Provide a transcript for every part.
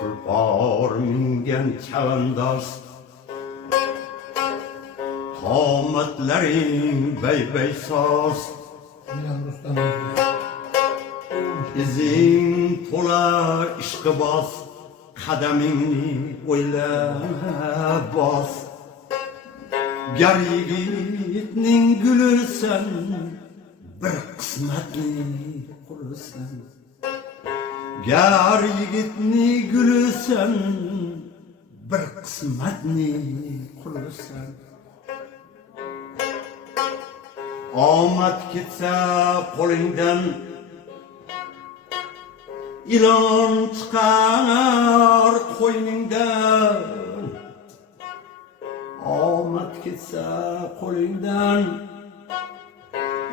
tulpor mingan chavandoz qomatlaring bay soz izing to'la ishqiboz qadamingni o'ylab bos gar yigitning gulisan bir qismatli qulsan gar yigitni gulisan bir qismatni qulsan omad ketsa qo'lingdan ilon chiqar qo'yningdan omad ketsa qo'lingdan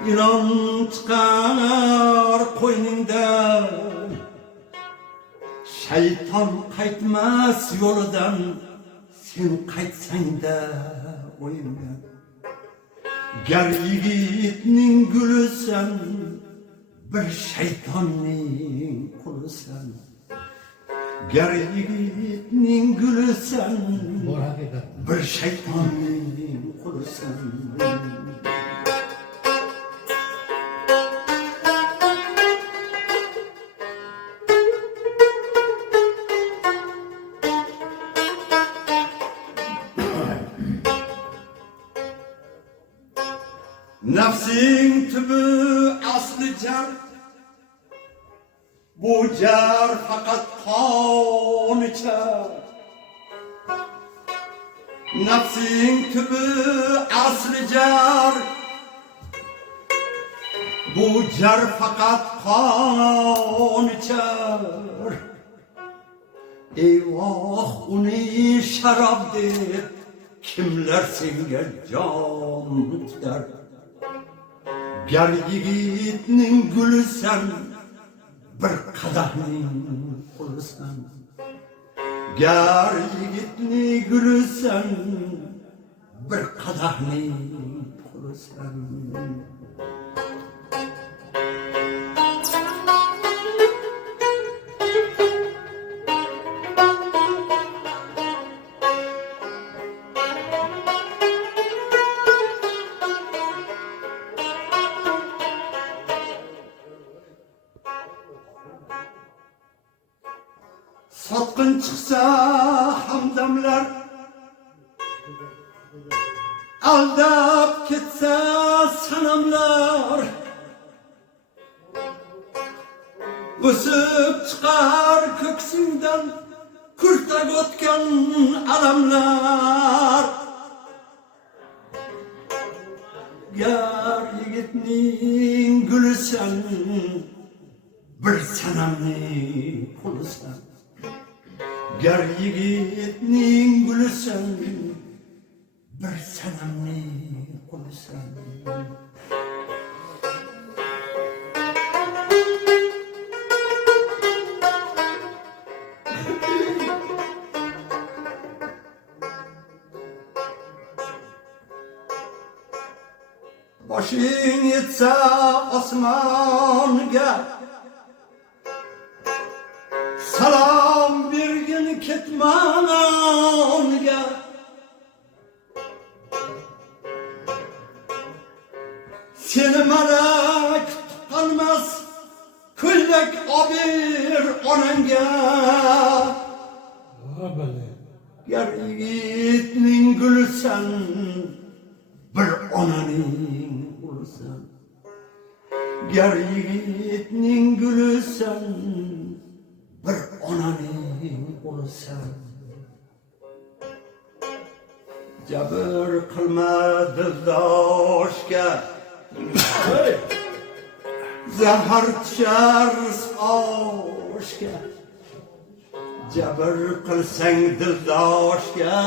ilon chiqar qo'yningdan shayton qaytmas yo'lidan sen qaytsang-da o'yingdan gar yigitning gulisan bir shaytonning qulisan gar yigitning gulisan bir shaytonning qulisan nafsing tubi asli jar bu jar faqat qon ichar nafsing tubi asli jar bu jar faqat qon ichar eyvoh uni sharob deb kimlar senga jon tutar gar yigitning gulisan bir qadahning qulisan gar yigitni gulisan bir qadahning qulisan sotqin chiqsa hamdamlar aldab ketsa sanamlar o'sib chiqar ko'ksingdan kurtak o'tgan alamlar gar yigitning gulisan bir sanamning qulisan gar yigitning gulisan bir sanamning qulisan boshing yetsa osmonga salom bergin ketmonga seni malak tutqanmas ko'ylak obir onangga gar yigitning gulisan bir onaning qulisan gar yigitning gulisan bir onaning qulisan jabr qilma dildoshga zahar tushar oshga jabr qilsang dildoshga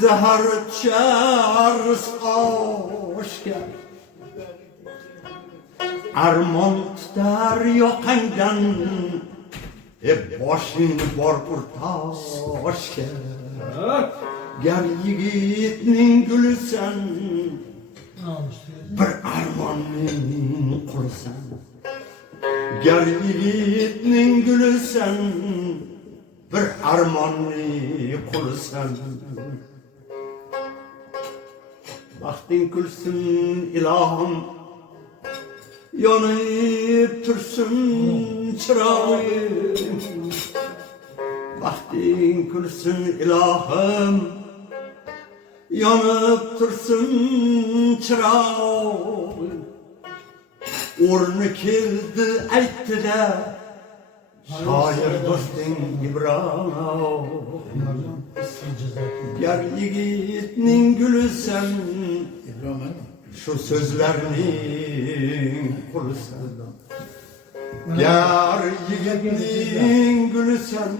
zahar tushar oshga armon tutar yoqangdan boshing bor toshga gar yigitning gulisan bir armonning qulisan Ger yigitning gülüsen, bir armonni qulsan. Baxting kulsin ilohim, yonib tursin chirog'im. Baxting kulsin ilohim, yonib tursin chirog'im. O'rni keldi aytdi-da, shoir do'sting Ibrohim. Ger yigitning gülüsen, şu sözlerning qulsan. Ger yigitning gülüsen,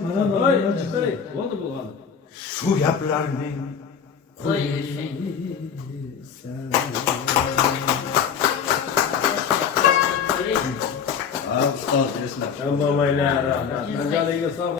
şu gaplarning qulsan. Ustoz, eslar. Tamam, aylar. Anjaliga sog'